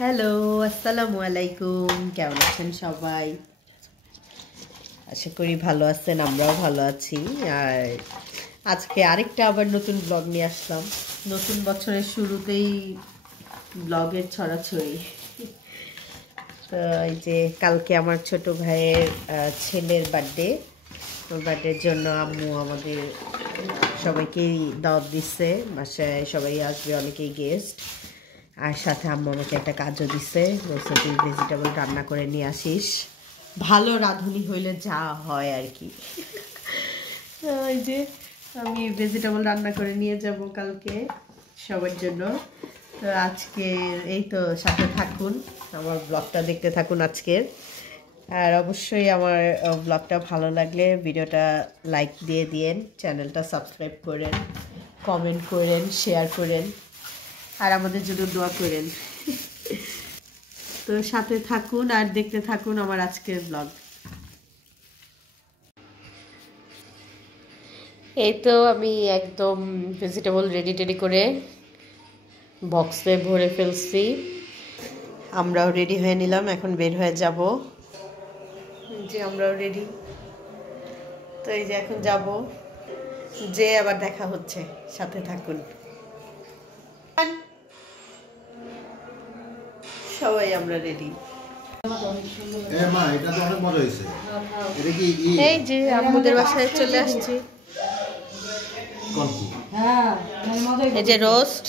Hello, আসসালামু আলাইকুম। কেমন আছেন সবাই? আশা করি ভালো আছেন, আমরাও ভালো আছি। আর আজকে আরেকটা আবার নতুন ব্লগ নিয়ে আসলাম। নতুন বছরের শুরুতেই ব্লগের ছড়াছড়ি। তো এই যে কালকে আমার ছোট ভাইয়ের ছেলের বার্থডে। ওর বার্থডের জন্য আম্মু আমাদের সবাইকেই দাওয়াত দিচ্ছে, বাসায় সবাই আসবে, অনেকেই গেস্ট। আর সাথে আম্মু আমাকে একটা কাজও দিছে, বলছে তুই ভেজিটেবল রান্না করে নিয়ে আসিস, ভালো রাঁধুনি হইলে যা হয় আর কি। এই যে আমি ভেজিটেবল রান্না করে নিয়ে যাব কালকে সবার জন্য। তো আজকে এই তো সাথে থাকুন, আমার ব্লগটা দেখতে থাকুন আজকের। আর অবশ্যই আমার ব্লগটা ভালো লাগলে ভিডিওটা লাইক দিয়ে দিয়েন, চ্যানেলটা সাবস্ক্রাইব করেন, কমেন্ট করেন, শেয়ার করেন, আর আমাদের জন্য দোয়া করেন। তো সাথে থাকুন আর দেখতে থাকুন আমার আজকের ব্লগ। এই তো আমি একদম ভেজিটেবল রেডি করে বক্সে ভরে ফেলছি। আমরাও রেডি হয়ে নিলাম, এখন বের হয়ে যাব। যে আমরাও রেডি। তো এই যে এখন যাব, যে আবার দেখা হচ্ছে, সাথে থাকুন। সবাই আমরা রেডি। এই যে আম্মুদের বাসায় চলে আসছি। এই যে রোস্ট,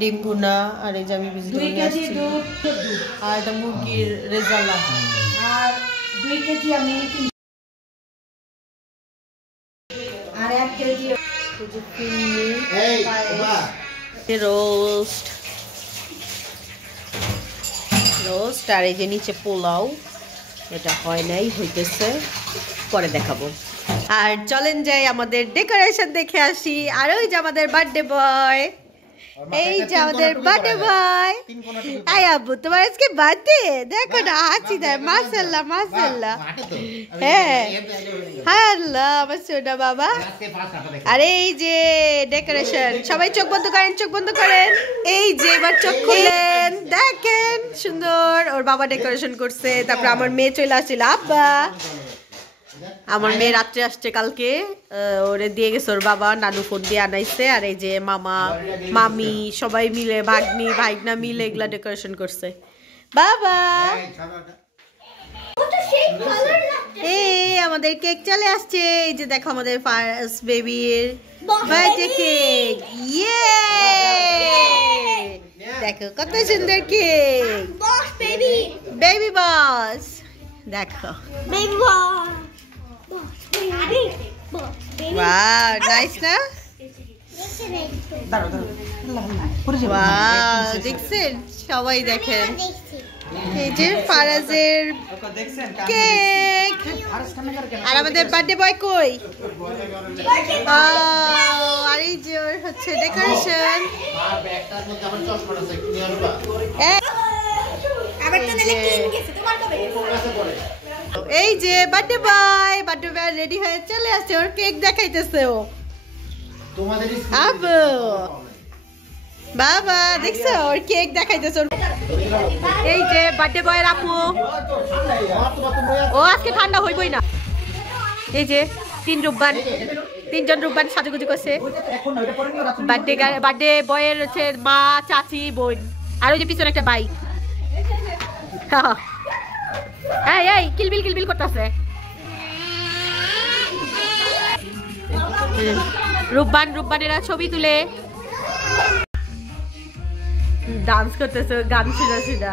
ডিম ভুনা, আর এই যে আমি ভেজিটেবল নিয়ে আসছি, আর এটা মুরগির রেজালা, আর 2 কেজি আমি আর 1 কেজি রোস্ট রোস্ট, আর এই যে নিচে পোলাও, এটা হয় নাই, হইতেছে, পরে দেখাবো। আর চলেন যাই আমাদের ডেকোরেশন দেখে আসি। আর ওই যে আমাদের বার্থডে বয়, এই যে আমাদের বার্থডে বয়। আই আব্বু, তোমার আজকে বার্থডে, দেখো না হাসি দেয়, মাশাআল্লাহ মাশাআল্লাহ। হ্যাঁ হ্যাঁ, আল্লাহ আমার সোনা বাবা। আর এই যে ডেকোরেশন, সবাই চোখ বন্ধ করেন, চোখ বন্ধ করেন। এই যে এবার চোখ খুলেন, দেখেন সুন্দর ওর বাবা ডেকোরেশন করছে। তারপর আমার মেয়ে চলে আসছিল, আব্বা। আমার মেয়ে রাত্রে আসছে কালকে, ওরে দিয়ে গেছে ওর বাবা, নানু ফোন দিয়ে আনাইছে। আর এই যে মামা মামি সবাই মিলে, ভাগ্নি ভাইগনা মিলে এগুলা ডেকোরেশন করছে। বাবা এই আমাদের কেক চলে আসছে। এই যে দেখো আমাদের ফার্স্ট বেবির বার্থডে কেক। ইয়ে, দেখো কত সুন্দর কেক, বেবি বস। দেখো বেবি বস, ওয়াও নাইস না? ওয়াও, দেখছেন সবাই, দেখেন এই যে ফারাজের কেক। আর আমাদের বার্থডে বয় কই? আর এই যে ওর হচ্ছে ডেকোরেশন। এই যে বার্থডে বয় রেডি হয়ে চলে আসছে, ওর কেক দেখাইতেছে ও। আবু বাবা দেখছো ওর কেক দেখাইতেছে। এই যে বার্থডে বয়ের আপু, ও আজকে ঠান্ডা হইবই না। এই যে তিনজন রূপবান সাজুগুজু করছে। বার্থডে বয়ের হচ্ছে মা, চাচি, বোন, আর ওই যে পিছনে একটা বাইক। এই কিলবিল করতেছে। রূপবানেরা ছবি তুলে ডান্স করতেছে, গান শুনা।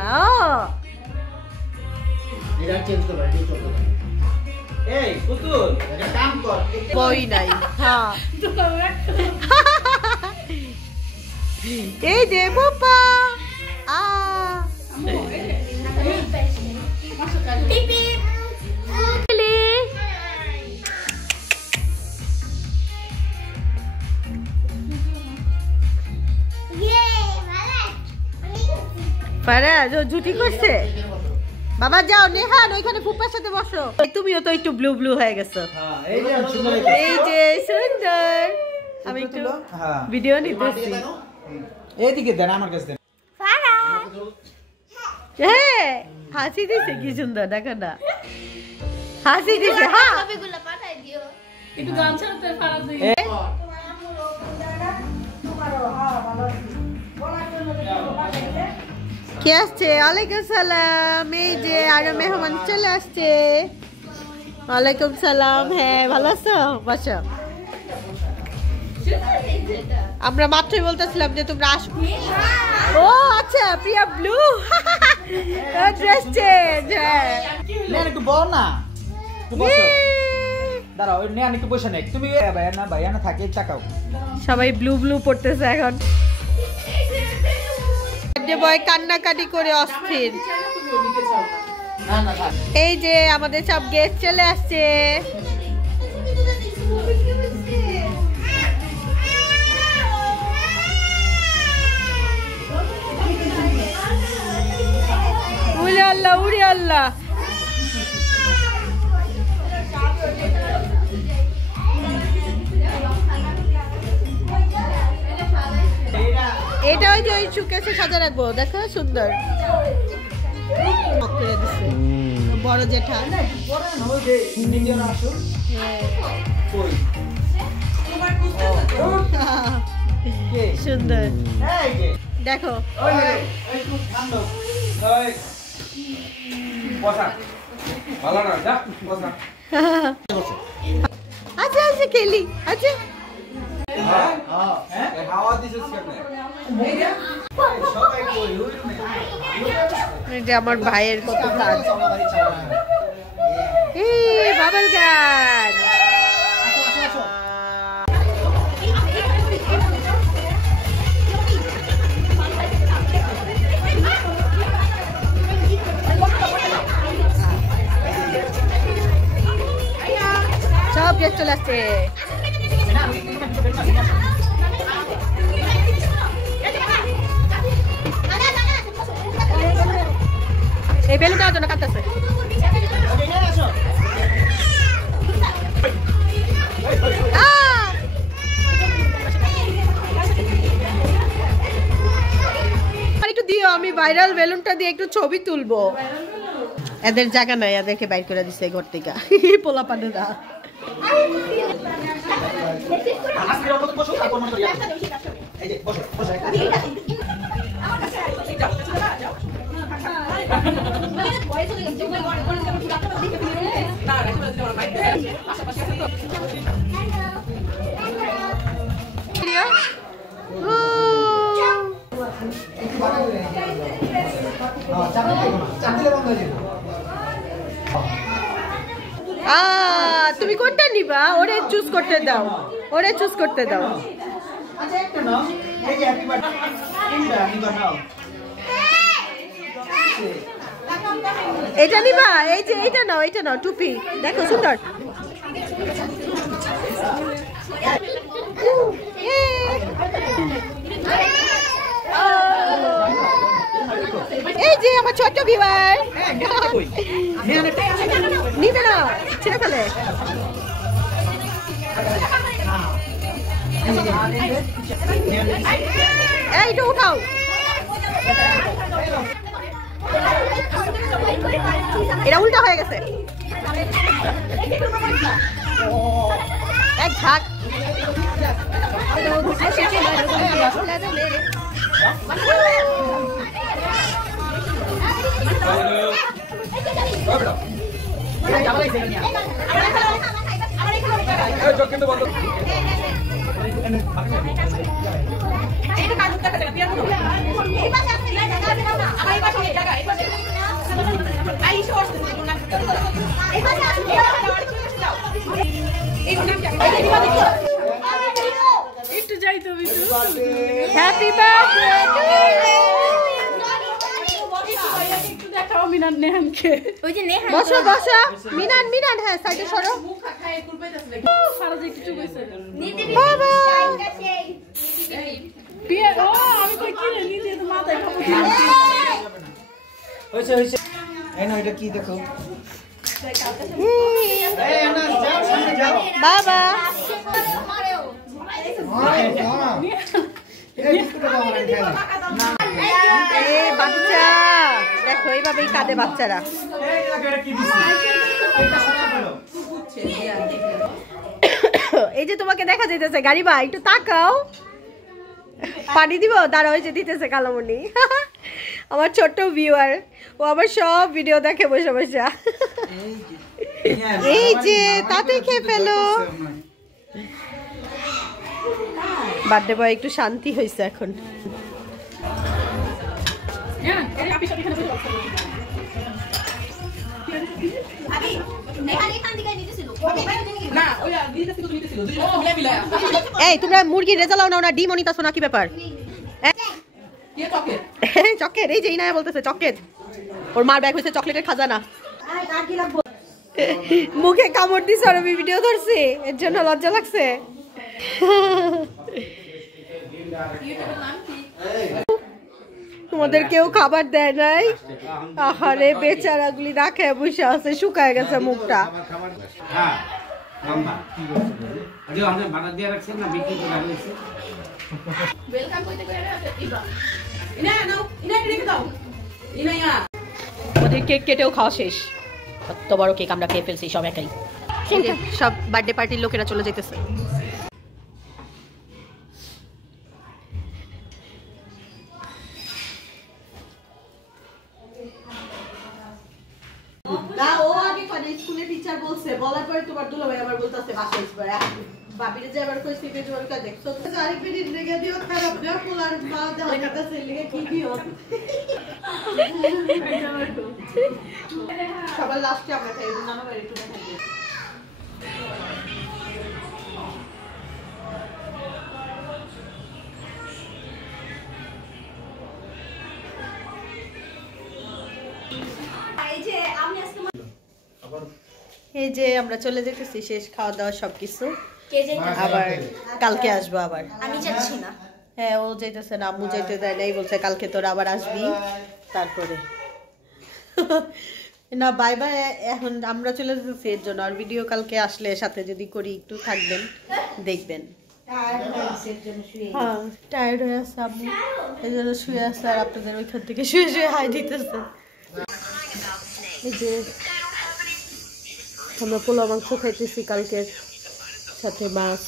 বই নাই। হ্যাঁ, এই যে বাবা জুটি করছে। বাবা যাও নেহান, ওইখানে ফুপার সাথে বসো। তুমিও তো একটু ব্লু ব্লু হয়ে গেছো। এই যে সুন্দর, আমি একটু ভিডিও নিতেছি। এইদিকে দেন, আমার কাছে দেন। হ্যাঁ হাসি দিছে কি সুন্দর দেখো না হাসি দিছে হ্যাঁ একটু গান ছাড়তে ফারাদ দিই কে আসছে? ওয়ালাইকুম সালাম। এই যে আরো মেহমান চলে আসছে। ওয়ালাইকুম সালাম। হ্যাঁ ভালো আছো? বসো। আমরা মাত্রই বলতেছিলাম যে তোমরা আসো। ও আচ্ছা প্রিয়া ব্লু ড্রেস চেঞ্জ। হ্যাঁ নেন একটু বল না একটু বসো দাঁড়াও নেন একটু বসে নে তুমি ভাইয়া না থাকে চাকাও সবাই ব্লু ব্লু পড়তেছে এখন। যে বয় কান্নাকাটি করে অস্থির। এই যে আমাদের সব গেস্ট চলে আসছে। উড়ে আল্লাহ উড়ে আল্লাহ। এটা ওই যে ওই সুকেসে সাজা রাখবো দেখো সুন্দর বড় জেঠা সুন্দর দেখো। আচ্ছা আচ্ছা খেলি আচ্ছা আমার ভাইয়ের কত কাজ। এই বাবল গান সব গেস্ট চলে আসছে। এই বেলুন দেওয়ার জন্য কাঁদতেছে। একটু দিও আমি ভাইরাল বেলুনটা দিয়ে একটু ছবি তুলবো। এদের জায়গা নাই এদেরকে বাইর করে দিচ্ছে ঘর থেকে পোলা পানে দা। তুমি কোনটা নিবা? ওরে চুজ করতে দাও, ওরে চুজ করতে দাও। এটা নিবা? এই যে এটা নাও, এটা নাও টুপি দেখো সুন্দর। এই যে আমার ছোট্ট ভিউয়ার নিবে না ছেড়ে ফেলে। এইটা উঠাও। এটা উল্টা হয়ে গেছে এক ঝাঁক। একটু যাই তুমি হ্যাপি বার্থডে টু একটু দেখাও মিনান নেহানকে। ওই যে নেহান বসো বসো মিনান মিনান হ্যাঁ সাইডে সরো। ফারাজ একটু চুপ হইছে বাবা বিয়ে ও আমি কই কি রে নিতে তো মাথায় কাপড় হইছে হইছে এই না এটা কি দেখো বাবা বাচ্চা দেখো এইভাবেই কাঁদে বাচ্চারা। এই যে তোমাকে দেখা যাইতেছে গাড়ি ভাই, একটু তাকাও। পানি দিব, দাঁড়া, ওই যে দিতেছে কালামণি। আমার ছোট্ট ভিউয়ার, ও আবার সব ভিডিও দেখে বসে বসে। এই যে তাতে খেয়ে ফেলো। বার্থডে বয় একটু শান্তি হয়েছে এখন। এই তোমরা মুরগি রেজালাও নাও না, ডিম অনিতাছো না, কি ব্যাপার? চকলেট, এই যে ইনায়া বলতেছে চকলেট, ওর মার ব্যাগ হয়েছে চকলেটের খাজানা। মুখে কামড় দিছে আর আমি ভিডিও ধরছি, এর জন্য লজ্জা লাগছে। তোমাদের কেউ খাবার দেয় নাই? আহারে বেচারাগুলি না খেয়ে বসে আছে, শুকায় গেছে মুখটা। ওদের কেক কেটেও খাওয়া শেষ, কত বড় কেক আমরা খেয়ে ফেলছি সব একাই। সব বার্থডে পার্টির লোকেরা চলে যেতেছে। না, ও আগে মানে স্কুলে টিচার বলছে, বলার পরে তোমার দুলাভাই আবার বলতেছে বাসায় বাবিরে যে আবার কইছে বেজোর কা দেখছো তো আরেক মিনিট লেগে দিও, খারাপ না পোলার মা দেখা যাচ্ছে লেগে কি দিও। সবার লাস্টে আমরা খাই, নানা বাড়ি টুনা খাই। এই যে আমরা চলে যেতেছি, শেষ খাওয়া দাওয়া সবকিছু। আবার কালকে আসবো আবার। আমি যাচ্ছি না। হ্যাঁ, ও যাইতেছে না, আম্মু যাইতে দেয় নাই, বলছে কালকে তোরা আবার আসবি তারপরে। না বাই বাই, এখন আমরা চলে যেতেছি এর জন্য। আর ভিডিও কালকে আসলে সাথে যদি করি একটু থাকবেন, দেখবেন। হ্যাঁ, টায়ার্ড হয়ে আছে আম্মু, এই জন্য শুয়ে আছে। আর আপনাদের ওইখান থেকে শুয়ে শুয়ে হাই দিতেছে। এই যে আমরা পোলা মাংস খাইতেছি কালকের, সাথে মাছ।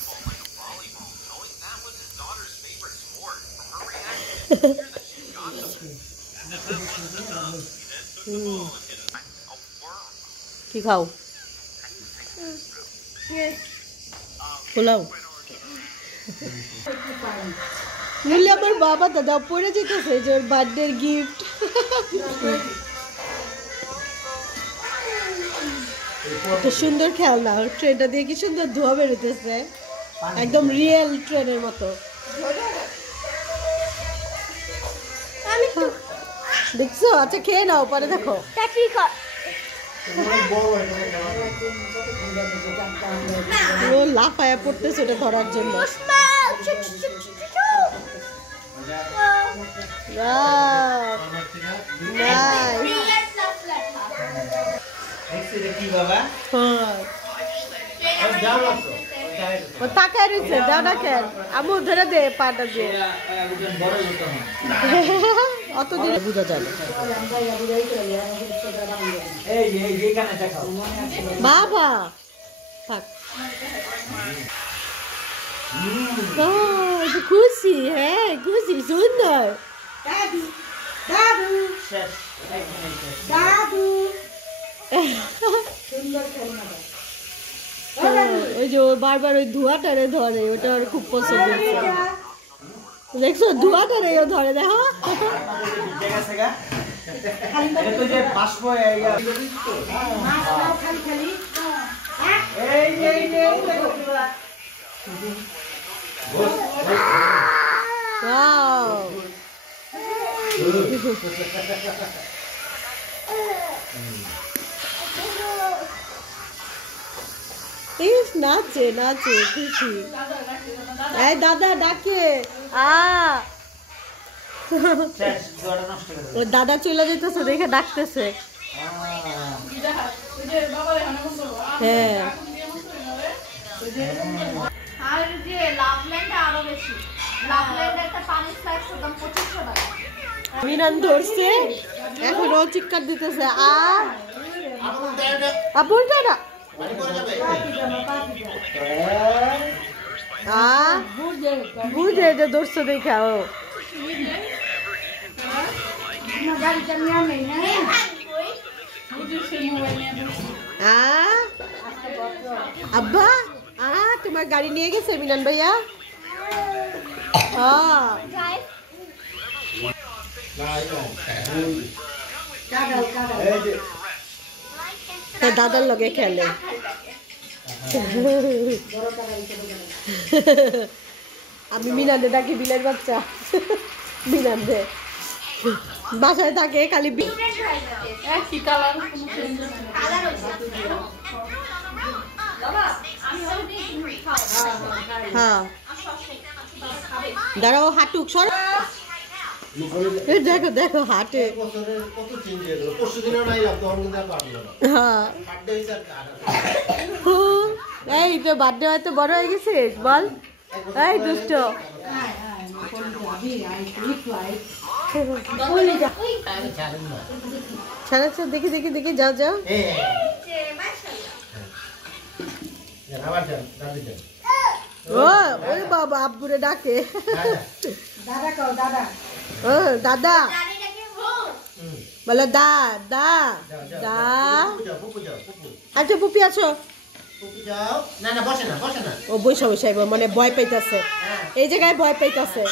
কি খাও? পোলাও। বললে আমার বাবা দাদা পড়ে যেতেছে যে ওর বার্থডে গিফট। এত সুন্দর খেলনা, ট্রেনটা দিয়ে কি সুন্দর ধোয়া বেরোতেছে, একদম রিয়েল ট্রেনের মতো। দেখছো? আচ্ছা খেয়ে নাও, পরে দেখো। ও লাফায়া পড়তেছে ওটা ধরার জন্য। তাকায় রয়েছে, দাও না কেন? আমু ধরে দে পাটা দিয়ে, অতদিন বুঝা যাবে। বাবা থাক, খুশি? হ্যাঁ খুশি, সুন্দর। ওই যে ওর বারবার ওই ধোঁয়াটারে ধরে, ওটা ওর খুব পছন্দ। দেখছো ধোঁয়াটারে ও ধরে, দেখো। নাচে নাচে খুশি। এই দাদা ডাকে, ওর দাদা চলে যেতেছে দেখে ডাকতেছে। হ্যাঁ, আর যে লাভল্যান্ডে আরো বেশি, লাভল্যান্ডে একটা পানির ফ্লাক্স দাম 2500 টাকা। মিনান ধরছে, এখন ও চিৎকার দিতেছে আবু উল্টা না বুঝে যে দোস্ত দেখা ও আব্বা তোমার গাড়ি নিয়ে গেছে মিলন ভাইয়া দাদার লগে খেলে আমি মিনান্দে ডাকি বিলের বাচ্চা মিনান্দে বাসায় থাকে খালি হ্যাঁ দাঁড়াও হাঁটুক সর দেখো দেখো হাটে এই তো বার্থডে হয়তো বড় হয়ে গেছিস বল এই দুষ্ট ছাড়াচ্ছ দেখি দেখি দেখি যাও যাও ও ওই বাবা আব্বুরে ডাকে ও দাদা বলো দা দা দা আচ্ছা পুপি আছো ও বসে বসে মানে ভয় পাইতেছে এই জায়গায় ভয় পাইতেছে